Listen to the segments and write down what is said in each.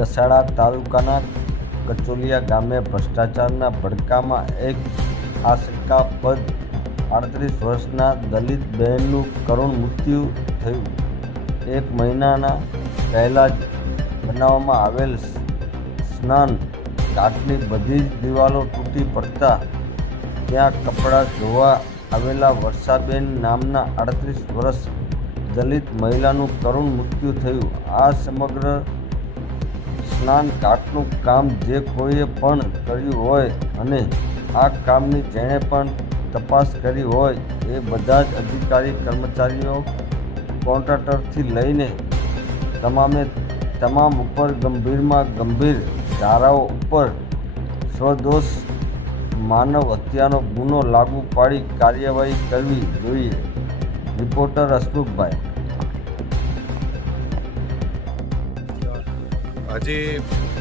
દસાડા તાલુકાના કચોલિયા ગામે ભ્રષ્ટાચારના ભડકામાં એક આશંકાસ્પદ 38 વર્ષના દલિત બહેનનું કરુણ મૃત્યુ થયું. એક મહિનાના પહેલાં જ બનાવવામાં આવેલ સ્નાન ઘાટની બધી જ દિવાલો તૂટી પડતા ત્યાં કપડાં ધોવા આવેલા વર્ષાબેન નામના 38 વર્ષ દલિત મહિલાનું કરુણ મૃત્યુ થયું. આ સમગ્ર સ્નાન ઘાટનું કામ જે કોઈએ પણ કર્યું હોય અને આ કામની જેણે પણ તપાસ કરી હોય એ બધા જ અધિકારી કર્મચારીઓ કોન્ટ્રાક્ટરથી લઈને તમામ ઉપર ગંભીરમાં ગંભીર ધારાઓ ઉપર સ્વદોષ માનવ હત્યાનો ગુનો લાગુ પાડી કાર્યવાહી કરવી જોઈએ. રિપોર્ટર હસમુખભાઈ. આજે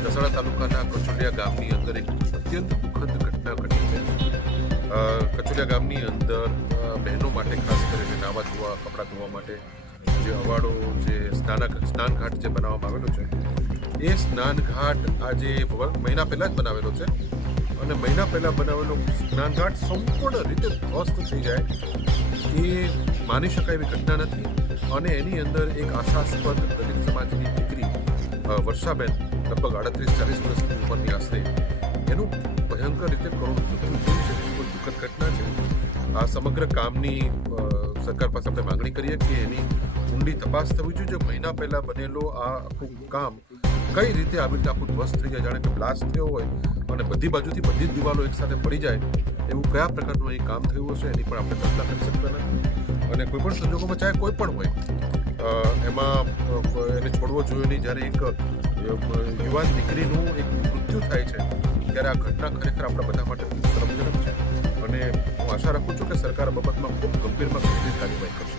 દસાડા તાલુકાના કચોલિયા ગામની અંદર એક અત્યંત દુઃખદ ઘટના ઘટી છે. કચોલિયા ગામની અંદર બહેનો માટે ખાસ કરીને નાવા ધોવા, કપડાં ધોવા માટે જે અવાડો જે સ્નાન ઘાટ જે બનાવવામાં આવેલો છે એ સ્નાન ઘાટ આજે મહિના પહેલાં જ બનાવેલો છે અને મહિના પહેલાં બનાવેલો સ્નાન ઘાટ સંપૂર્ણ રીતે ધ્વસ્ત થઈ જાય એ માની શકાય એવી ઘટના નથી. અને એની અંદર એક આશાસ્પદ દલિત સમાજની દીકરી વર્ષાબેન લગભગ 38-40 વર્ષની ઉંમરની આશરે એનું ભયંકર રીતે કરુણ મૃત્યુ થયું છે. ખૂબ જ દુઃખદ ઘટના છે. આ સમગ્ર કામની સરકાર પાસે આપણે માંગણી કરીએ કે એની ઊંડી તપાસ થવી જોઈએ. જો મહિના પહેલાં બનેલો આ આખું કામ કઈ રીતે આવી રીતે આખું ધ્વસ્ત થઈ જાય, જાણે કે બ્લાસ્ટ થયો હોય અને બધી બાજુથી બધી જ દિવાલો એકસાથે પડી જાય એવું કયા પ્રકારનું અહીં કામ થયું હશે એની પણ આપણે કલ્પના કરી શકતા નથી. અને કોઈપણ સંજોગોમાં ચાહે કોઈ પણ હોય એમાં એને છોડવો જોઈએ નહીં. જ્યારે એક યુવાન દીકરીનું એક મૃત્યુ થાય છે ત્યારે આ ઘટના ખરેખર આપણા બધા માટે ખૂબ શરમજનક છે અને હું આશા રાખું છું કે સરકાર આ બાબતમાં ખૂબ ગંભીર કાર્યવાહી કરશે.